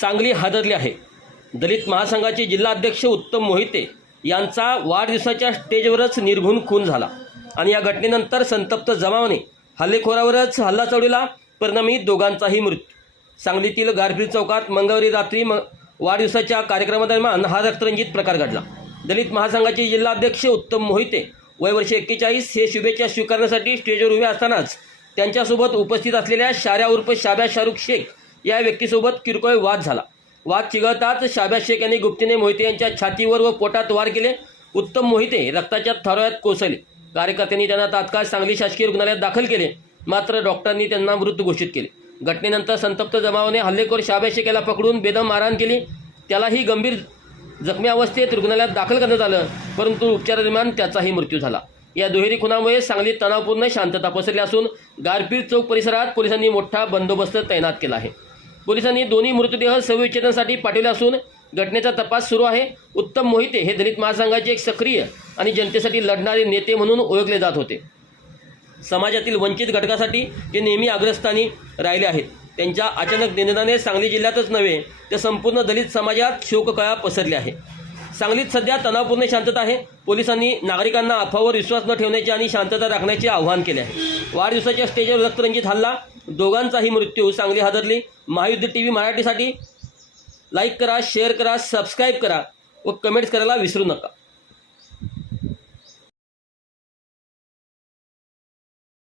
सांगली हादरली आहे. दलित महासंघाचे जिल्हाध्यक्ष उत्तम मोहिते यांचा वाढदिवसाच्या स्टेजवरच निर्घुण खून झाला आणि या घटनेनंतर संतप्त जमावाने हल्लेखोरावरच हल्ला चढविला. परिणामी दोघांचाही मृत्यू. सांगलीतील गारपीट चौकात मंगळवारी रात्री म वाढदिवसाच्या कार्यक्रमादरम्यान हा रक्तरंजित प्रकार घडला. दलित महासंघाचे जिल्हाध्यक्ष उत्तम मोहिते वय वर्ष एक्केचाळीस हे शुभेच्छा स्वीकारण्यासाठी स्टेजवर उभे असतानाच त्यांच्यासोबत उपस्थित असलेल्या शाऱ्या उर्फ शाब्या शाहरुख शेख या व्यक्तीसोबत किरकोळ वाद झाला. वाद चिघळताच शाब्या शेख यांनी गुप्तीने मोहिते यांच्या छातीवर व पोटात वार केले. उत्तम मोहिते रक्ताच्या थरोळ्यात कोसळले. कार्यकर्त्यांनी त्यांना तात्काळ सांगली शासकीय रुग्णालयात दाखल केले. मात्र डॉक्टरांनी त्यांना मृत घोषित केले. घटनेनंतर संतप्त जमावाने हल्लेखोर शाब्या शेख याला पकडून बेदम मारहाण केली. त्यालाही गंभीर जखमी अवस्थेत रुग्णालयात दाखल करण्यात आलं. परंतु उपचारादरम्यान त्याचाही मृत्यू झाला. या दुहेरी खुनामुळे सांगलीत तणावपूर्ण शांतता पसरली असून गारपीट चौक परिसरात पोलिसांनी मोठा बंदोबस्त तैनात केला आहे. पोलिसांनी दोन्ही मृतदेह शवविच्छेदनासाठी पाठवले असून घटनेचा तपास सुरू आहे. उत्तम मोहिते हे दलित महासंघाचे एक सक्रिय आणि जनतेसाठी लढणारे नेते म्हणून ओळखले जात होते. समाजातील वंचित घटकासाठी ते नेहमी अग्रस्थानी राहिले आहेत. त्यांच्या अचानक निधनाने सांगली जिल्ह्यातच नव्हे तर संपूर्ण दलित समाजात शोककळा पसरली आहे. सांगलीत सध्या तणावपूर्ण शांतता आहे. पोलिसांनी नागरिकांना अफवावर विश्वास न ठेवण्याचे आणि शांतता राखण्याचे आवाहन केले आहे. वाढदिवसाच्या स्टेजवर रक्तरंजित हल्ला दोघांचाही मृत्यू सांगली हादरली. महायुद्ध टी व्ही मराठीसाठी लाईक करा शेअर करा सबस्क्राईब करा व कमेंट्स करायला विसरू नका.